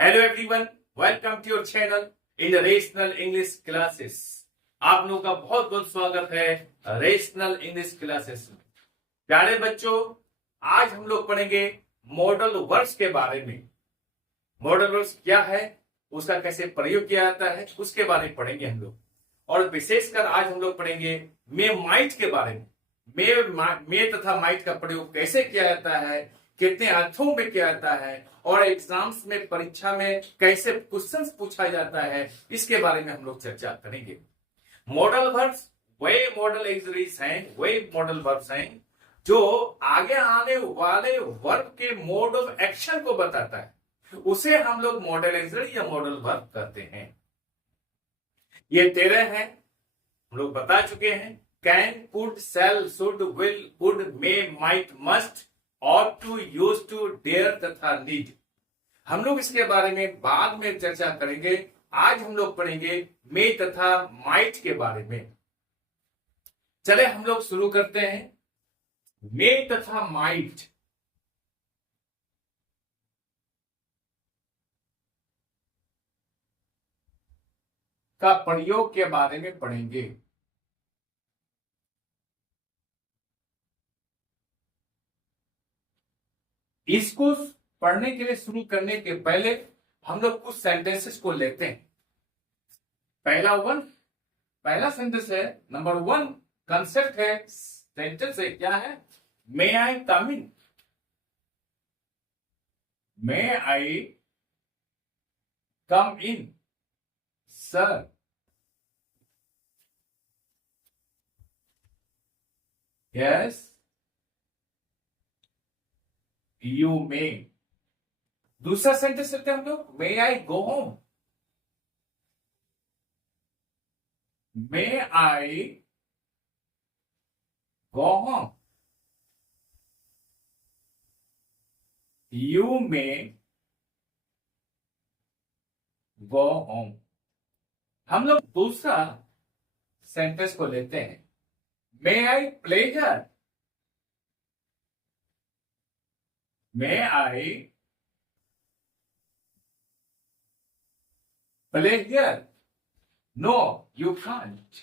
Hello everyone, welcome to your channel in rational English classes. आप लोगों का बहुत बहुत स्वागत है रेशनल इंग्लिश क्लासेस में। प्यारे बच्चों, आज हम लोग पढ़ेंगे मॉडल वर्ब्स के बारे में। मॉडल वर्ब्स क्या है, उसका कैसे प्रयोग किया जाता है, उसके बारे में पढ़ेंगे हम लोग। और विशेषकर आज हम लोग पढ़ेंगे मे माइट के बारे में। मे तथा माइट का प्रयोग कैसे किया जाता है, कितने अर्थों में किया जाता है और एग्जाम्स में, परीक्षा में कैसे क्वेश्चंस पूछा जाता है, इसके बारे में हम लोग चर्चा करेंगे। मॉडल वर्ब्स वे मॉडल एक्सरीज हैं, वे मॉडल वर्ब्स हैं जो आगे आने वाले वर्ब के मोड ऑफ एक्शन को बताता है। उसे हम लोग मॉडल एक्सरी या मॉडल वर्ब करते हैं। ये 13 हैं, हम लोग बता चुके हैं। Can, could, shall, should, will, could, may, might, must, ought to, use to, dare तथा नीड। हम लोग इसके बारे में बाद में चर्चा करेंगे। आज हम लोग पढ़ेंगे मे तथा माइट के बारे में। चले हम लोग शुरू करते हैं। मे तथा माइट का प्रयोग के बारे में पढ़ेंगे। इसको पढ़ने के लिए शुरू करने के पहले हम लोग कुछ सेंटेंसेस को लेते हैं। पहला सेंटेंस है, नंबर 1 कंसेप्ट है, सेंटेंस है, क्या है? May I come in. May I come in sir. Yes you may. दूसरा सेंटेंस लेते हैं हम लोग, may I go home. May I go home. You may go home. हम लोग दूसरा सेंटेंस को लेते हैं, may I pleasure. May I pleasure. No you can't.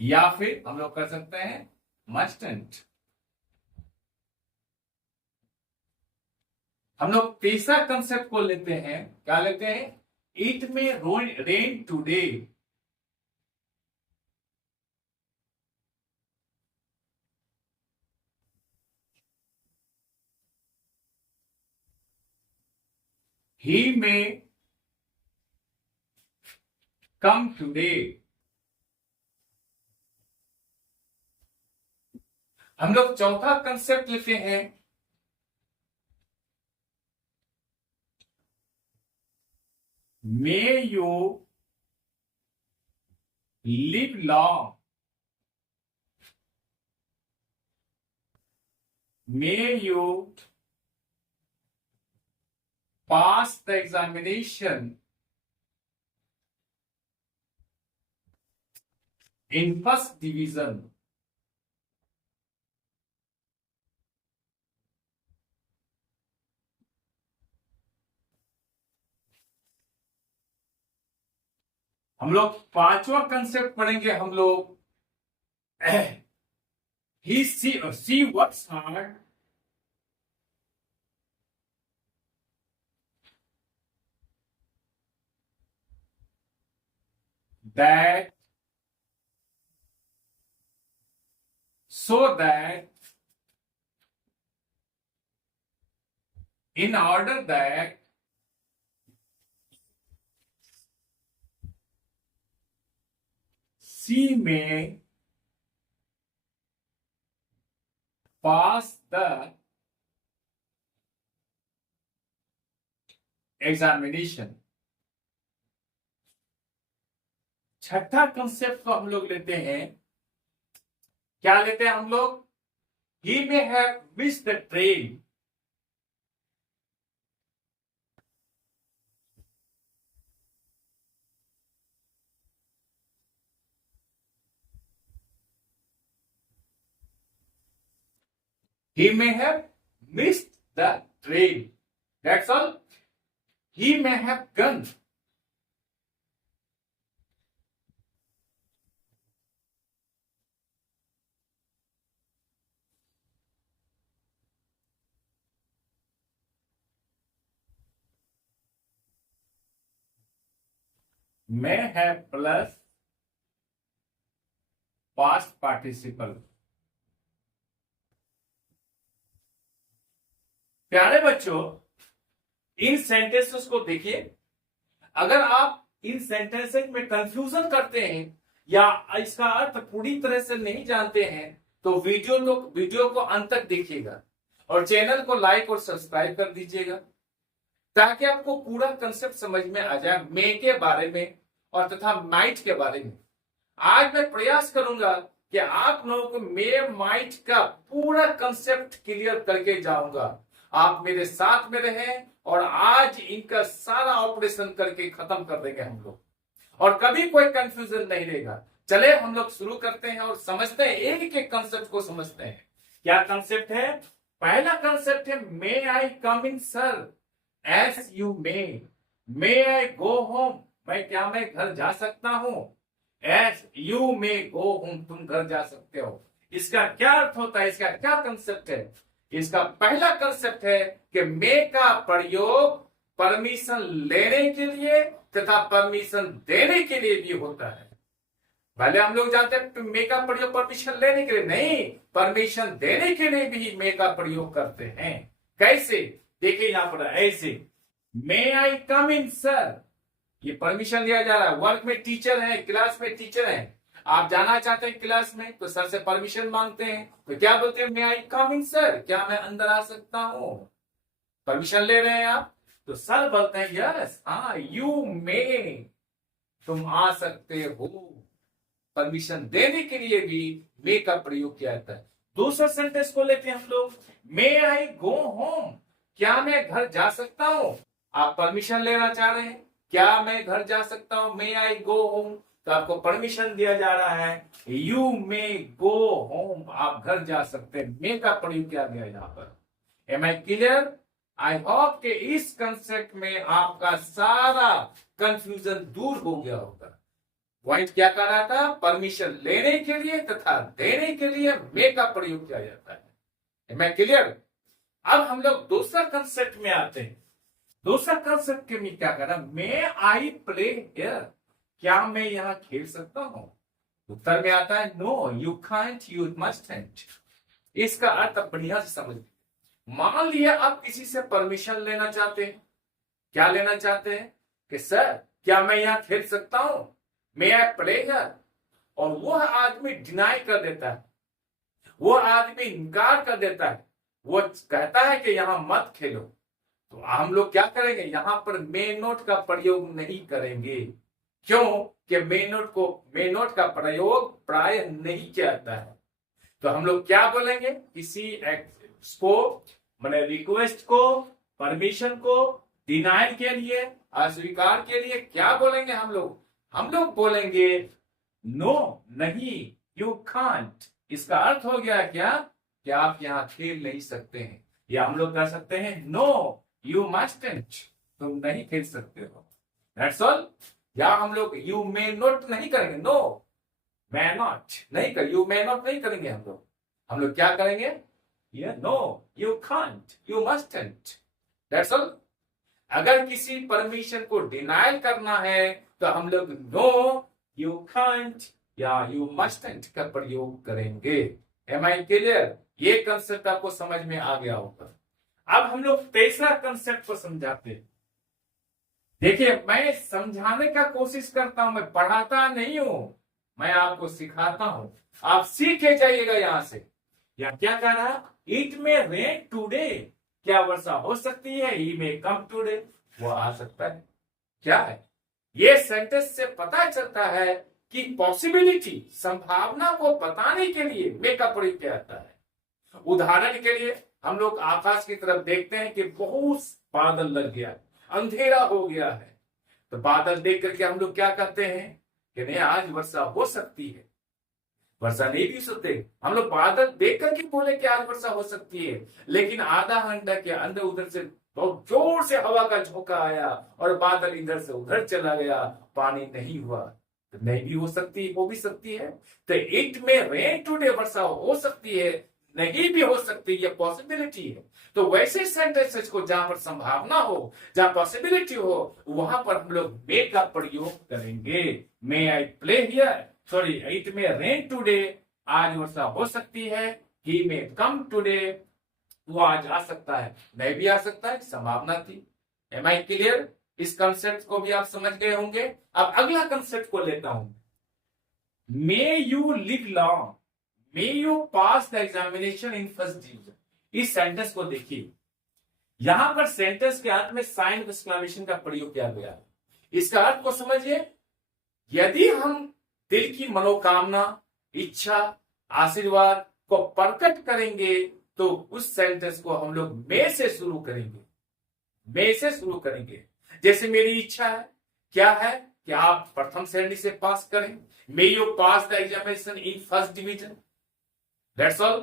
या फिर हम लोग कर सकते हैं मस्टंट। हम लोग तीसरा कंसेप्ट को लेते हैं, क्या लेते हैं? It may rain today. ही में कम टुडे। हम लोग चौथा कंसेप्ट लेते हैं, may you live long. May you pass the examination in first division. हम लोग पांचवा कंसेप्ट पढ़ेंगे हम लोग, he she works hard that so that in order that she may pass the examination। छठा कंसेप्ट को हम लोग लेते हैं, क्या लेते हैं हम लोग? ही may have missed the train। He may have missed the train. That's all. He may have gone. May have plus past participle. प्यारे बच्चों, इन सेंटेंसेस को देखिए। अगर आप इन सेंटेंसेस में कंफ्यूजन करते हैं या इसका अर्थ पूरी तरह से नहीं जानते हैं तो वीडियो को अंत तक देखिएगा और चैनल को लाइक और सब्सक्राइब कर दीजिएगा ताकि आपको पूरा कंसेप्ट समझ में आ जाए मे के बारे में और तथा माइट के बारे में। आज मैं प्रयास करूंगा कि आप लोगों को मे माइट का पूरा कंसेप्ट क्लियर करके जाऊंगा। आप मेरे साथ में रहें और आज इनका सारा ऑपरेशन करके खत्म कर देंगे हम लोग और कभी कोई कंफ्यूजन नहीं रहेगा। चले हम लोग शुरू करते हैं और समझते हैं, एक एक कंसेप्ट को समझते हैं। क्या कंसेप्ट है? पहला कंसेप्ट है may I come in sir, yes you may I go home, मैं घर जा सकता हूं, yes you may go home, तुम घर जा सकते हो। इसका क्या अर्थ होता है? इसका क्या कंसेप्ट है? इसका पहला कंसेप्ट है कि मे का प्रयोग परमिशन लेने के लिए तथा परमिशन देने के लिए भी होता है। पहले हम लोग जानते हैं मे का प्रयोग परमिशन लेने के लिए नहीं, परमिशन देने के लिए भी मे का प्रयोग करते हैं। कैसे? देखिए यहां पर ऐसे, मे आई कम इन सर, ये परमिशन लिया जा रहा है। वर्क में टीचर है, क्लास में टीचर है, आप जाना चाहते हैं क्लास में तो सर से परमिशन मांगते हैं तो क्या बोलते हैं? May I come in sir, क्या मैं अंदर आ सकता हूं? परमिशन ले रहे हैं आप तो सर बोलते हैं यस, हाँ यू मे, तुम आ सकते हो। परमिशन देने के लिए भी मे का प्रयोग किया जाता है। दूसरा सेंटेंस को लेते हैं हम लोग, मे आई गो होम, क्या मैं घर जा सकता हूं? आप परमिशन लेना चाह रहे हैं, क्या मैं घर जा सकता हूं? मे आई गो होम, तो आपको परमिशन दिया जा रहा है, यू मे गो होम, आप घर जा सकते हैं। मे का प्रयोग किया गया यहाँ पर। Am I clear? I hope कि इस कंसेप्ट में आपका सारा कंफ्यूजन दूर हो गया होगा। पॉइंट क्या कर रहा था? परमिशन लेने के लिए तथा देने के लिए मे का प्रयोग किया जाता है। Am I clear? अब हम लोग दूसरा कंसेप्ट में आते हैं। दूसरा कंसेप्ट के में क्या कर रहा? मे आई प्ले हियर, क्या मैं यहां खेल सकता हूं? उत्तर में आता है no you can't you mustn't. इसका अर्थ अब बढ़िया से समझ। मान लिया आप किसी से परमिशन लेना चाहते हैं, क्या लेना चाहते हैं कि सर क्या मैं यहां खेल सकता हूं, मे आई प्ले हियर, और वह आदमी डिनाई कर देता है, वो आदमी इनकार कर देता है, वो कहता है कि यहां मत खेलो, तो हम लोग क्या करेंगे? यहां पर मे नोट का प्रयोग नहीं करेंगे। क्यों? कि मे नोट का प्रयोग प्राय नहीं किया जाता है। तो हम लोग क्या बोलेंगे? किसी को माने रिक्वेस्ट को, परमिशन को डिनाइल के लिए, अस्वीकार के लिए क्या बोलेंगे हम लोग? हम लोग बोलेंगे नो, नहीं, यू कांट। इसका अर्थ हो गया क्या कि आप यहां खेल नहीं सकते हैं। या हम लोग कह सकते हैं नो यू मस्टंट, तुम नहीं खेल सकते हो। That's all. या हम लोग यू मे नॉट नहीं करेंगे, नो मे नॉट नहीं कर, यू मे नॉट नहीं करेंगे हम लोग क्या करेंगे? ये no you can't you mustn't. That's all. अगर किसी परमिशन को डिनाइल करना है तो हम लोग नो यू कांट या यू मस्टंट का प्रयोग करेंगे। Am I clear? ये कंसेप्ट आपको समझ में आ गया होगा। अब हम लोग तीसरा कंसेप्ट को समझाते हैं। देखिए मैं समझाने का कोशिश करता हूं, मैं पढ़ाता नहीं हूं, मैं आपको सिखाता हूं। आप सीख के जाइएगा यहां से। या क्या कह रहा? इट में रेन टूडे, क्या वर्षा हो सकती है? ही में कम टूडे, वो आ सकता है। क्या है ये? सेंटेंस से पता चलता है कि पॉसिबिलिटी, संभावना को बताने के लिए मे का प्रयोग किया जाता है। उदाहरण के लिए हम लोग आकाश की तरफ देखते हैं कि बहुत बादल लग गया, अंधेरा हो गया है, तो बादल देख करके हम लोग क्या कहते हैं कि नहीं आज वर्षा हो सकती है। वर्षा नहीं भी हो सकते। हम लोग बादल देख करके बोले कि आज वर्षा हो सकती है, लेकिन आधा घंटा के अंदर उधर से बहुत जोर से हवा का झोंका आया और बादल इधर से उधर चला गया, पानी नहीं हुआ। तो नहीं भी हो सकती, हो भी सकती है। तो इट में रेन टुडे, वर्षा हो सकती है, नहीं भी हो सकती, ये पॉसिबिलिटी है। तो वैसे सेंटेंसेस को जहां पर संभावना हो, जहां पॉसिबिलिटी हो, वहां पर हम लोग मे का प्रयोग करेंगे। May I play here, sorry, it may rain today, आज वर्षा हो सकती है। ही मे कम टुडे, वो आज आ सकता है, नहीं भी आ सकता है, संभावना थी। Am I clear? इस कंसेप्ट को भी आप समझ गए होंगे। अब अगला कंसेप्ट को लेता हूं। मे you live long, may you pass the examination in first division. इस सेंटेंस को देखिए, यहां पर सेंटेंस के अंत में साइन ऑफ एक्सक्लेमेशन का प्रयोग किया गया है। इसका अर्थ को समझिए। यदि हम दिल की मनोकामना, इच्छा, आशीर्वाद को प्रकट करेंगे तो उस सेंटेंस को हम लोग मे से शुरू करेंगे, मे से शुरू करेंगे। जैसे मेरी इच्छा है, क्या है कि आप प्रथम श्रेणी से पास करें। मे you pass the examination in first division, that's all.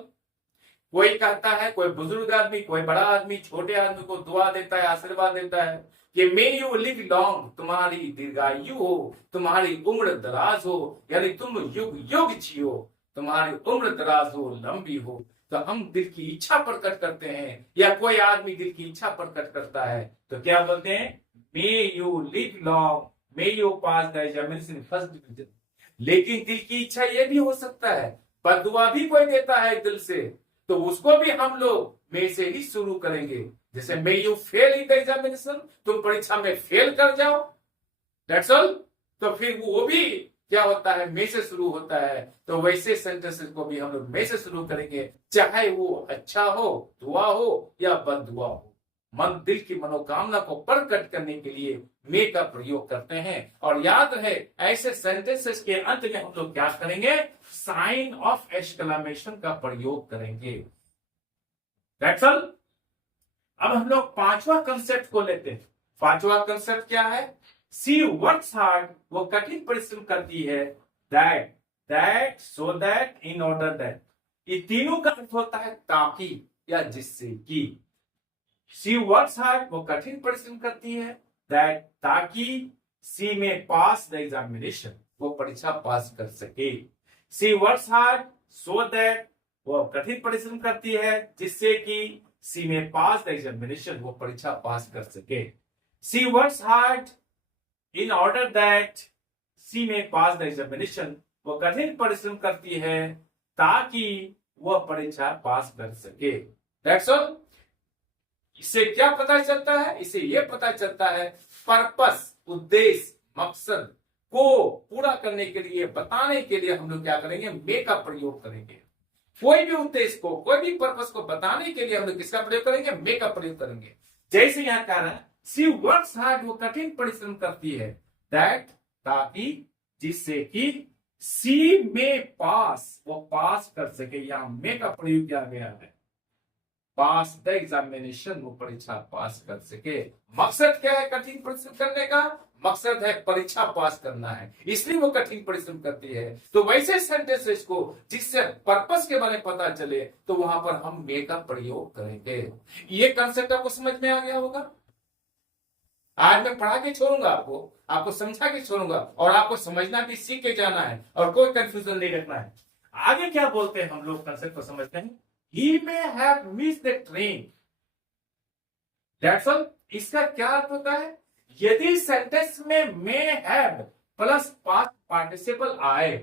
कोई कहता है, कोई बुजुर्ग आदमी, कोई बड़ा आदमी छोटे आदमी को दुआ देता है, आशीर्वाद देता है कि मे यू लिव लॉन्ग, तुम्हारी दीर्घायु हो, तुम्हारी उम्र दराज हो, यानी तुम युग युग जियो, तुम्हारी उम्र दराज हो, लंबी हो। तो हम दिल की इच्छा प्रकट करते हैं, या कोई आदमी दिल की इच्छा प्रकट करता है तो क्या बोलते हैं? May you live long, may you pass the examination first division. लेकिन दिल की इच्छा यह भी हो सकता है, पर दुआ भी कोई देता है दिल से, तो उसको भी हम लोग मे से ही शुरू करेंगे। जैसे may you fail in the examination, तुम परीक्षा में फेल कर जाओ, दैट्स ऑल। तो फिर वो भी क्या होता है? मे से शुरू होता है। तो वैसे सेंटेंसेस को भी हम लोग मे से शुरू करेंगे, चाहे वो अच्छा हो, दुआ हो, या बद दुआ हो। मन दिल की मनोकामना को प्रकट करने के लिए मे का प्रयोग करते हैं। और याद रहे, ऐसे सेंटेंसेस के अंत में हम लोग क्या करेंगे? साइन ऑफ एक्सक्लेमेशन का प्रयोग करेंगे, दैट्स ऑल। अब हम लोग पांचवा कंसेप्ट को लेते हैं। पांचवा कंसेप्ट क्या है? सी वर्क्स हार्ड, वो कठिन परिश्रम करती है। That, that, so that, in order that. ये तीनों का अर्थ होता है ताकि या जिससे कि। सी वर्क्स हार्ड, वो कठिन परिश्रम करती है। दैट, ताकि सी में पास द एग्जामिनेशन, वो परीक्षा पास कर सके। She works hard so that, वो कठिन परिश्रम करती है जिससे कि सी में पास द एग्जामिनेशन, वो परीक्षा पास कर सके। She works hard in order that she may pass the examination, वो कठिन परिश्रम करती है ताकि वह परीक्षा पास कर सके, दैट्स ऑल। इससे क्या पता चलता है? इससे यह पता चलता है पर्पस, उद्देश्य, मकसद को पूरा करने के लिए, बताने के लिए हम लोग क्या करेंगे? मे का प्रयोग करेंगे। कोई भी उद्देश्य को, कोई भी पर्पस को बताने के लिए हम लोग किसका प्रयोग करेंगे? मे का प्रयोग करेंगे। जैसे यहां कह रहा है सी वर्क्स हार्ड, वो कठिन परिश्रम करती है। दैट, ताकि, जिससे कि सी में पास, वो पास कर सके। यहां मे का प्रयोग किया गया है, पास द एग्जामिनेशन, वो परीक्षा पास कर सके। मकसद क्या है कठिन परिश्रम करने का? मकसद है परीक्षा पास करना है, इसलिए वो कठिन परिश्रम करती है। तो वैसे सेंटेंसेस को जिससे पर्पस के बारे में पता चले, तो वहां पर हम मे का प्रयोग करेंगे। ये कंसेप्ट आपको समझ में आ गया होगा। आज मैं पढ़ा के छोड़ूंगा, आपको समझा के छोड़ूंगा, और आपको समझना भी सीख के जाना है, और कोई कंफ्यूजन नहीं रखना है। आगे क्या बोलते हैं हम लोग, कंसेप्ट को समझते हैं। He may have missed the train. That's all. इसका क्या अर्थ होता है? यदि सेंटेंस में may have plus past participle आए,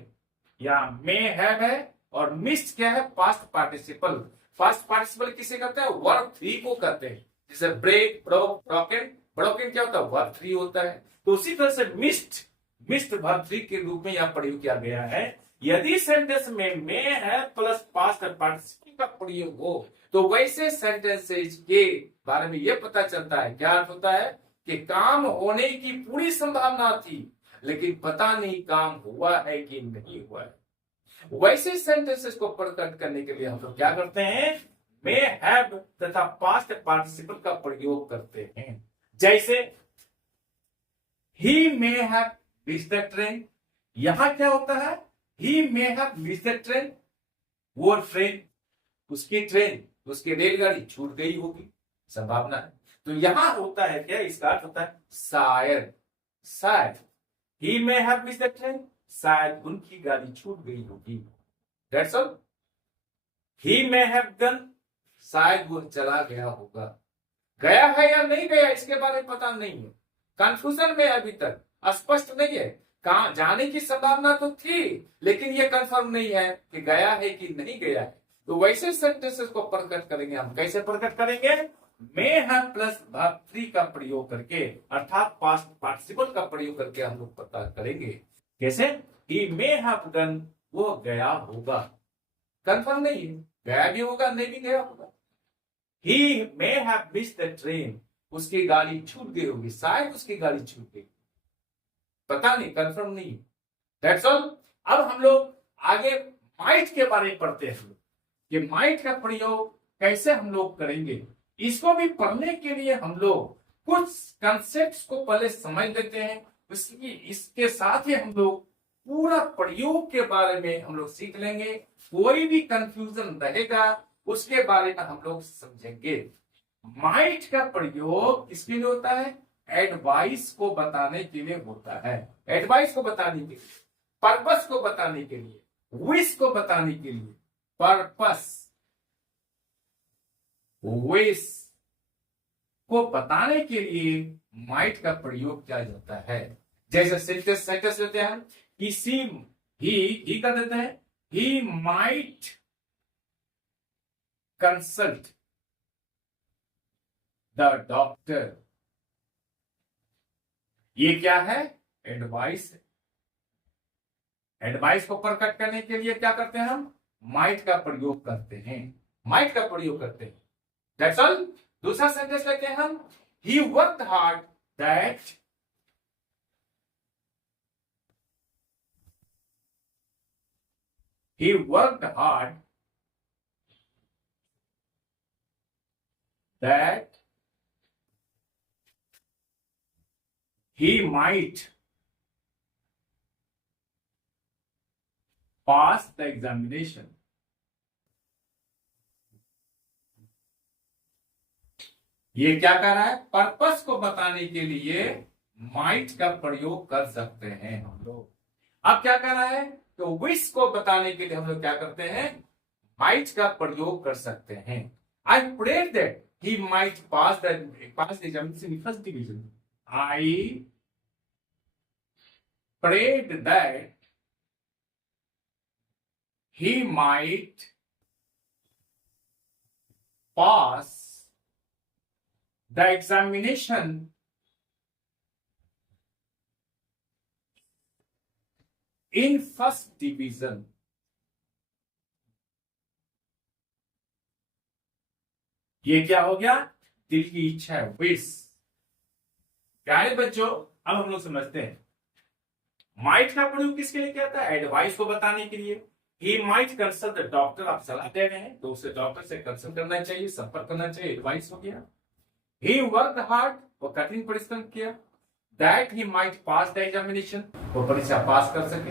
या may have है और missed क्या है? Past participle. पास्ट पार्टिसिपल किसे कहते हैं? वर्ब 3 को कहते हैं। जैसे ब्रेक, ब्रोक, ब्रोकन। ब्रोकन क्या होता है? वर्ब 3 होता है। तो उसी तरह से मिस्ड वर्ब 3 के रूप में यहां प्रयोग किया गया है। यदि सेंटेंस में मे है प्लस पास्ट पार्टिसिपल का प्रयोग हो, तो वैसे सेंटेंसेस के बारे में यह पता चलता है, क्या अर्थ होता है? कि काम होने की पूरी संभावना थी, लेकिन पता नहीं काम हुआ है कि नहीं हुआ है। वैसे सेंटेंसेस को प्रकट करने के लिए हम लोग क्या करते हैं? मे हैव तथा पास्ट पार्टिसिपल का प्रयोग करते हैं। जैसे he may have reached the train, यहां क्या होता है? He may have missed the train, वो ट्रेन, उसकी रेलगाड़ी छूट गई होगी, संभावना है। तो यहां होता है क्या, इसका अर्थ होता है शायद, शायद। He may have missed the train, शायद उनकी गाड़ी छूट गई होगी। That's all. He may have gone, शायद वो चला गया होगा। गया है या नहीं गया इसके बारे में पता नहीं है, कंफ्यूजन में अभी तक स्पष्ट नहीं है। कहां जाने की संभावना तो थी, लेकिन ये कंफर्म नहीं है कि गया है कि नहीं गया है। तो वैसे सेंटेंसेस को प्रकट करेंगे हम, कैसे प्रकट करेंगे? मे हैव प्लस वर्ब 3 का प्रयोग करके, अर्थात पास्ट पार्टिसिपल का प्रयोग करके हम लोग पता करेंगे। कैसे? ही मे हैव गन, वो गया होगा, कंफर्म नहीं है, गया भी होगा नहीं भी गया होगा। He may have missed the train, उसकी गाड़ी छूट गई होगी, शायद उसकी गाड़ी छूट गई, पता नहीं, कंफर्म नहीं। That's all. अब हम लोग आगे माइट के बारे में पढ़ते हैं कि माइट का प्रयोग कैसे हम लोग करेंगे। इसको भी पढ़ने के लिए हम लोग कुछ कंसेप्ट्स को पहले समझ लेते हैं, इसके साथ ही हम लोग पूरा प्रयोग के बारे में हम लोग सीख लेंगे। कोई भी कंफ्यूजन रहेगा उसके बारे में हम लोग समझेंगे। माइट का प्रयोग किसके लिए होता है? एडवाइस को बताने के लिए होता है, एडवाइस को बताने के लिए, पर्पस को बताने के लिए, विश को बताने के लिए, पर्पस विश को बताने के लिए माइट का प्रयोग किया जाता है। जैसे सेंटेंस लेते हैं, किसी ही कर देते हैं, he might consult the doctor. ये क्या है? एडवाइस है। एडवाइस को प्रकट करने के लिए क्या करते हैं हम? माइट का प्रयोग करते हैं, माइट का प्रयोग करते हैं। That's all. दूसरा सेंटेंस लेते हैं हम, he worked hard that he worked hard that he might pass the examination. ये क्या कर रहा है? पर्पस को बताने के लिए माइट का प्रयोग कर सकते हैं हम लोग। अब क्या कर रहा है? तो विश को बताने के लिए हम लोग क्या करते हैं? माइट का प्रयोग कर सकते हैं। I pray that he might pass the examination in first division. I pray that he might pass the examination in first division. ये क्या हो गया? दिल की इच्छा है, विश। प्यारे बच्चों, अब हम लोग समझते हैं माइट का प्रयोग किसके लिए किया था? एडवाइस को बताने के लिए। He might consult the doctor, आप सलाह दे रहे हैं तो उसे डॉक्टर से कंसल्ट करना चाहिए, संपर्क करना चाहिए, एडवाइस हो गया। ही वर्कड हार्ड, वो कठिन परिश्रम किया। That he might pass the examination, वो परीक्षा पास कर सके।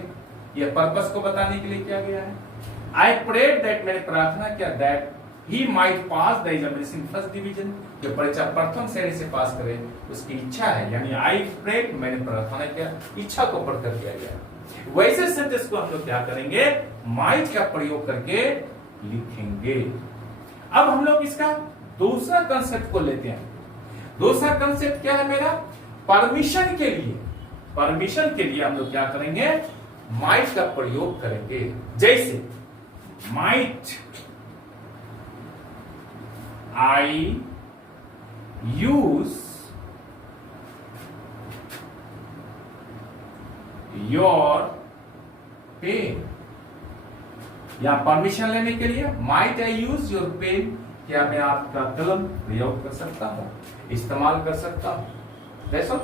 ये पर्पस को बताने के लिए किया गया है। आई प्रेड दैट, मैंने प्रार्थना किया, that he might pass the examination first division, जो परीक्षा प्रथम श्रेणी से पास करे, उसकी इच्छा है। यानी आई प्रेड, मैंने प्रार्थना किया, इच्छा को पढ़कर किया गया। वैसे सेंटेंस को हम लोग क्या करेंगे? माइट का प्रयोग करके लिखेंगे। अब हम लोग इसका दूसरा कंसेप्ट को लेते हैं। दूसरा कंसेप्ट क्या है मेरा? परमिशन के लिए। परमिशन के लिए हम लोग क्या करेंगे? माइट का प्रयोग करेंगे। जैसे might I use your pen, या परमिशन लेने के लिए might I use your pen, क्या मैं आपका कलम प्रयोग कर सकता हूं, इस्तेमाल कर सकता हूं। देखो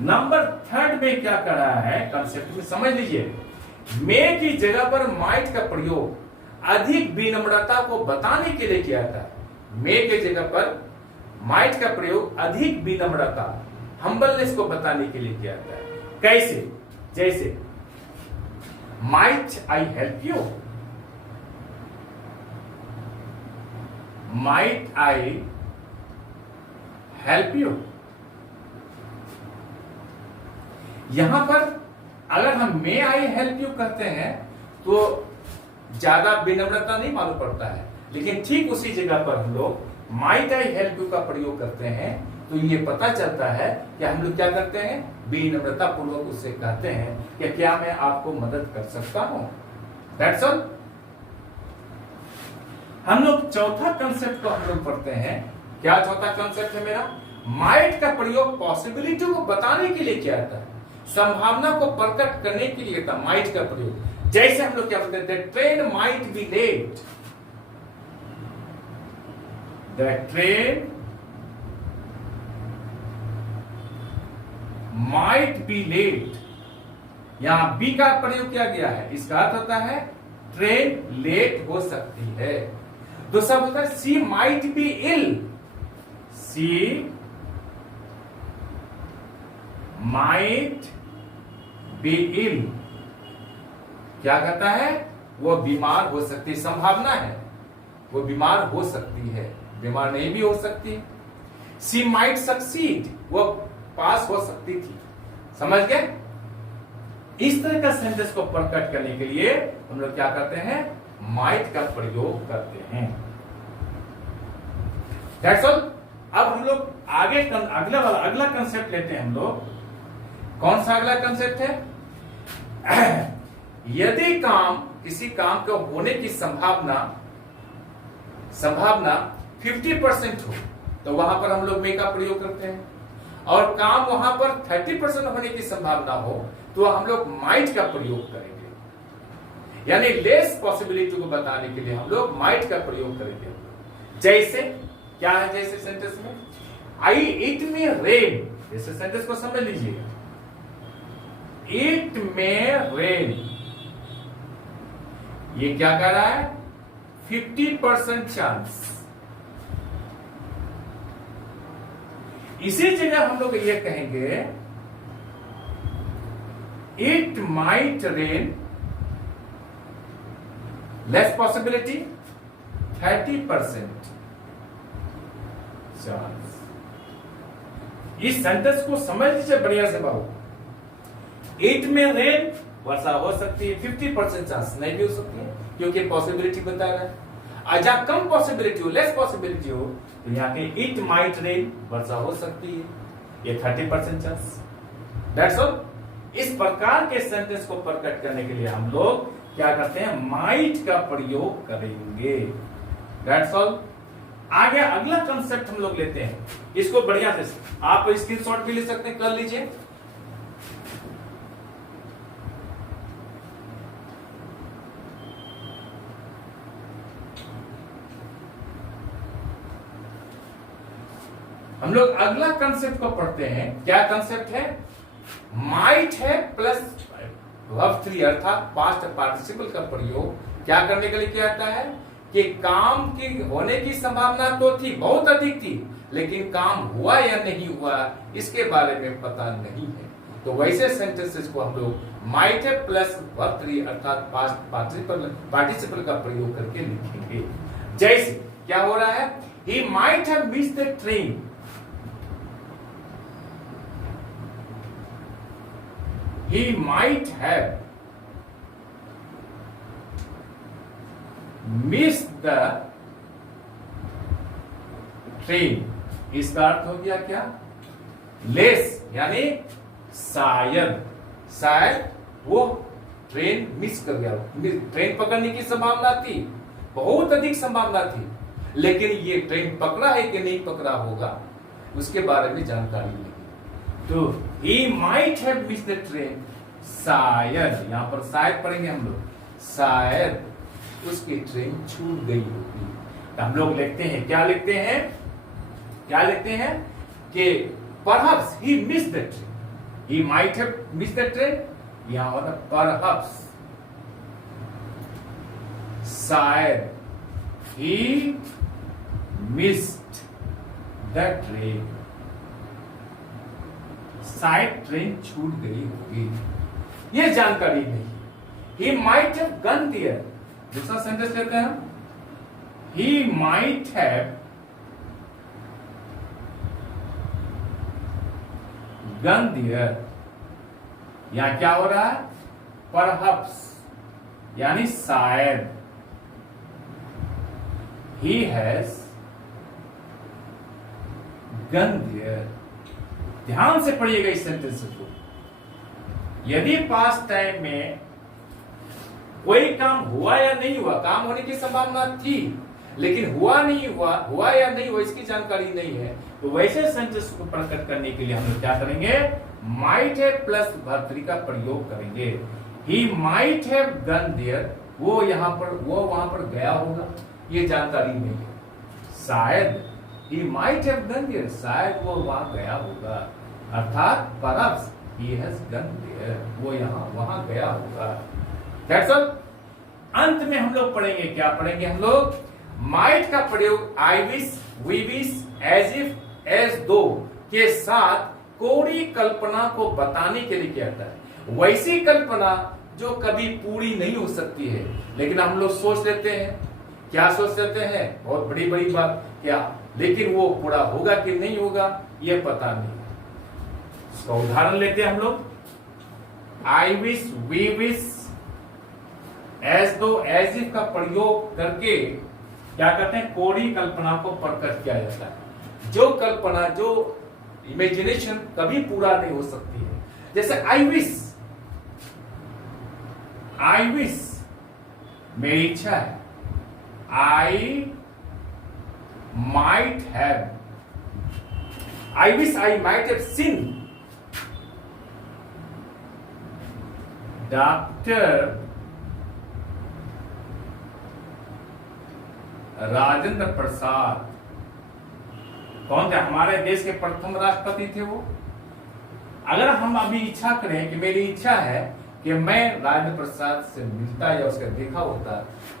नंबर 3 में क्या कर रहा है? कंसेप्ट में समझ लीजिए। मे की जगह पर माइट का प्रयोग अधिक विनम्रता को बताने के लिए किया था। मे के जगह पर माइट का प्रयोग अधिक विनम्रता, हम्बलनेस को बताने के लिए किया था। कैसे? जैसे might I help you, might I help you. यहां पर अगर हम मे आई हेल्प यू कहते हैं तो ज्यादा विनम्रता नहीं मालूम पड़ता है, लेकिन ठीक उसी जगह पर हम लोग माइट आई हेल्प यू का प्रयोग करते हैं तो ये पता चलता है कि हम लोग क्या करते हैं, विनम्रता पूर्वक उससे कहते हैं कि क्या मैं आपको मदद कर सकता हूं। That's all. हम लोग चौथा कंसेप्ट को हम लोग पढ़ते हैं। क्या चौथा कंसेप्ट है मेरा? माइट का प्रयोग पॉसिबिलिटी को बताने के लिए किया जाता है, संभावना को प्रकट करने के लिए था माइट का प्रयोग। जैसे हम लोग क्या बोलते हैं, the train might be late, the train might be late. यहां बी का प्रयोग किया गया है, इसका अर्थ होता है ट्रेन लेट हो सकती है। दूसरा बोलता है she might be ill, she might be ill. क्या कहता है, वो बीमार हो सकती है, संभावना है वो बीमार हो सकती है, बीमार नहीं भी हो सकती। सी माइट सक्सीड, वो पास हो सकती थी। समझ गए? इस तरह का सेंटेंस को प्रकट करने के लिए हम लोग क्या करते हैं, माइट का प्रयोग करते हैं। That's all। अब हम लोग आगे अगला कंसेप्ट लेते हैं हम लोग। कौन सा अगला कंसेप्ट है? यदि किसी काम के होने की संभावना 50% हो तो वहां पर हम लोग मे का प्रयोग करते हैं, और काम वहां पर 30% होने की संभावना हो तो हम लोग माइट का प्रयोग करेंगे। यानी लेस पॉसिबिलिटी को बताने के लिए हम लोग माइट का प्रयोग करेंगे। जैसे क्या है, जैसे सेंटेंस में आई इट में रेन, जैसे सेंटेंस को समझ लीजिए, इट में रेन, ये क्या कह रहा है, 50% चांस। इसी जगह हम लोग ये कहेंगे it might rain, less possibility 30% chance. इस सेंटेंस को समझ लीजिए बढ़िया से बाबू। इट में रेन, वर्षा हो सकती है, 50% चांस नहीं भी हो सकती है क्योंकि पॉसिबिलिटी बता रहा है। जहां कम पॉसिबिलिटी हो, लेस पॉसिबिलिटी हो, तो यहाँ पे इट माइट रेन, वर्षा हो सकती है, ये 30% चांस। That's all. इस प्रकार के सेंटेंस को प्रकट करने के लिए हम लोग क्या करते हैं, माइट का प्रयोग करेंगे। That's all. आगे अगला कंसेप्ट हम लोग लेते हैं, इसको बढ़िया से आप स्क्रीनशॉट भी ले सकते हैं, कर लीजिए। हम लोग अगला कंसेप्ट को पढ़ते हैं। क्या कंसेप्ट है, माइट है प्लस वर्ब 3 अर्थात पास्ट पार्टिसिपल का प्रयोग क्या करने के लिए किया जाता है कि काम की होने की संभावना तो थी, बहुत अधिक थी, लेकिन काम हुआ या नहीं हुआ इसके बारे में पता नहीं है, तो वैसे सेंटेंसेस को हम लोग माइट है प्लस वर्ब 3 अर्थात पास्ट पार्टिसिपल का प्रयोग करके लिखेंगे। जैसे क्या हो रहा है, ही might have missed the train, he might have missed the train। इसका अर्थ हो गया क्या, लेस, यानी शायद वो ट्रेन मिस कर गया। ट्रेन पकड़ने की संभावना थी, बहुत अधिक संभावना थी, लेकिन ये ट्रेन पकड़ा है कि नहीं पकड़ा होगा उसके बारे में जानकारी नहीं। तो he might have missed the train, शायद, यहां पर शायद पढ़ेंगे हम लोग, शायद उसकी ट्रेन छूट गई होगी। तो हम लोग लिखते हैं, क्या लिखते हैं कि perhaps he missed the train, he might have missed the train, यहां होता perhaps, शायद he missed the train, शायद ट्रेन छूट गई होगी, ये जानकारी नहीं। he might have gone there. दूसरा सेंटेंस लेते हैं, he might have gone there. यहां क्या हो रहा है? Perhaps यानी शायद. He has gone there. ध्यान से पढ़िएगा इस सेंटेंस को. यदि पास्ट टाइम में कोई काम हुआ या नहीं हुआ, काम होने की संभावना थी लेकिन हुआ नहीं हुआ, हुआ या नहीं हुआ इसकी जानकारी नहीं है, तो वैसे सेंटेंस को प्रकट करने के लिए हम लोग क्या करेंगे? माइट हैव प्लस वर्ब 3 का प्रयोग करेंगे. He might have gone there, वो यहां पर, वो वहां पर गया होगा, ये जानकारी नहीं है. शायद he might have gone there, शायद वो वहां गया होगा. अर्थात perhaps he has gone there, वो यहां वहां गया होगा. That's all. अंत में हम लोग पढ़ेंगे, क्या पढ़ेंगे हम लोग? माइट का प्रयोग I wish, we wish, as if, as though के साथ कोरी कल्पना को बताने के लिए किया जाता है. वैसी कल्पना जो कभी पूरी नहीं हो सकती है, लेकिन हम लोग सोच लेते हैं. क्या सोच लेते हैं? बहुत बड़ी बड़ी बात क्या, लेकिन वो पूरा होगा कि नहीं होगा ये पता नहीं. इसका उदाहरण लेते हैं हम लोग. I wish, we wish, as though, as if का प्रयोग करके क्या करते हैं? कोरी कल्पना को प्रकट किया जाता है. जो कल्पना, जो इमेजिनेशन कभी पूरा नहीं हो सकती है. जैसे आई विश, आई विश मेरी इच्छा है. I might have, I wish I might have seen doctor Rajendra Prasad. कौन थे? हमारे देश के प्रथम राष्ट्रपति थे वो. अगर हम अभी इच्छा करें कि मेरी इच्छा है कि मैं राजेंद्र प्रसाद से मिलता या उसका देखा होता,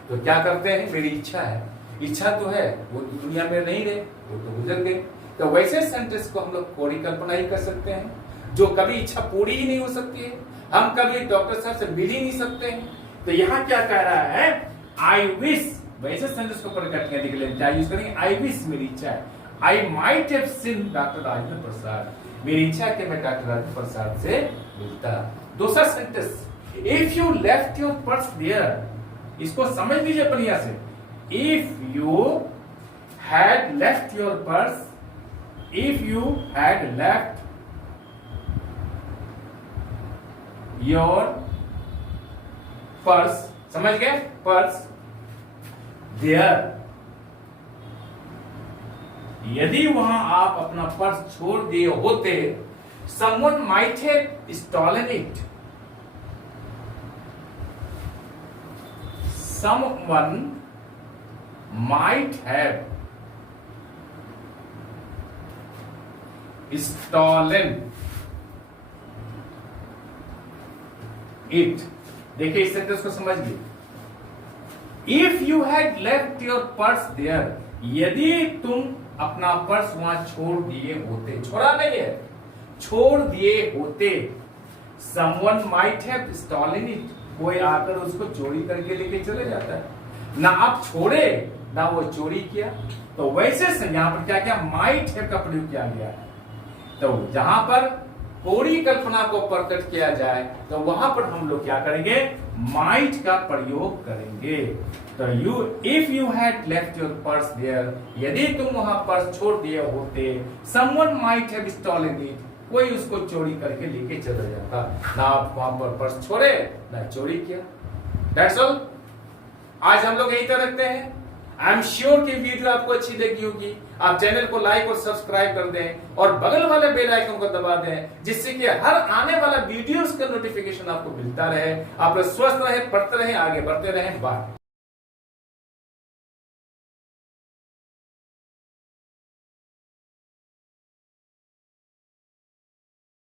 तो क्या करते हैं? मेरी इच्छा है, इच्छा तो है, वो तो दुनिया में नहीं रहे, वो तो गुजर गए. तो वैसे सेंटेंस को हम लोग कोरी कल्पना ही कर सकते हैं, जो कभी इच्छा पूरी ही नहीं हो सकती है. हम कभी डॉक्टर साहब से मिल ही नहीं सकते हैं. तो यहाँ क्या कह रहा है? आई विश, वैसे सेंटेंस को प्रकट करने के लिए क्या यूज करेंगे? आई विश मेरी इच्छा है. I might have seen doctor Rajendra Prasad, मेरी इच्छा है कि मैं डॉक्टर राजेंद्र प्रसाद से मिलता. दूसरा sentence, if you left your purse there, इसको समझ लीजिए बढ़िया से. If you had left your purse, if you had left your purse, समझ गए? पर्स देयर, यदि वहां आप अपना पर्स छोड़ दिए होते, someone might have stolen it. Someone might have stolen it. देखिए इस सेंटेंस को समझिए. If you had left your purse there, यदि तुम अपना पर्स वहां छोड़ दिए होते, छोड़ा नहीं है, छोड़ दिए होते, someone might have stolen it, कोई आकर उसको चोरी करके लेके चले जाता है. ना आप छोड़े ना वो चोरी किया. तो वैसे से यहां पर क्या क्या माइट हैव का प्रयोग किया गया है. तो जहां पर कोरी कल्पना को प्रकट किया जाए तो वहां पर हम लोग क्या करेंगे? माइट का प्रयोग करेंगे. तो if you had left your purse there, यदि तुम वहां पर्स छोड़ दिए होते, someone might have stolen it, कोई उसको चोरी करके लेके चला जाता. ना आप वहां पर पर्स छोड़े ना चोरी किया. That's all. आज हम लोग यही तरह रखते हैं. आई एम श्योर कि वीडियो आपको अच्छी लगी होगी. आप चैनल को लाइक और सब्सक्राइब कर दें और बगल वाले बेल आइकन को दबा दें, जिससे कि हर आने वाला वीडियोस का नोटिफिकेशन आपको मिलता रहे. आप लोग स्वस्थ रहे, पढ़ते रहे, आगे बढ़ते रहे. बाय.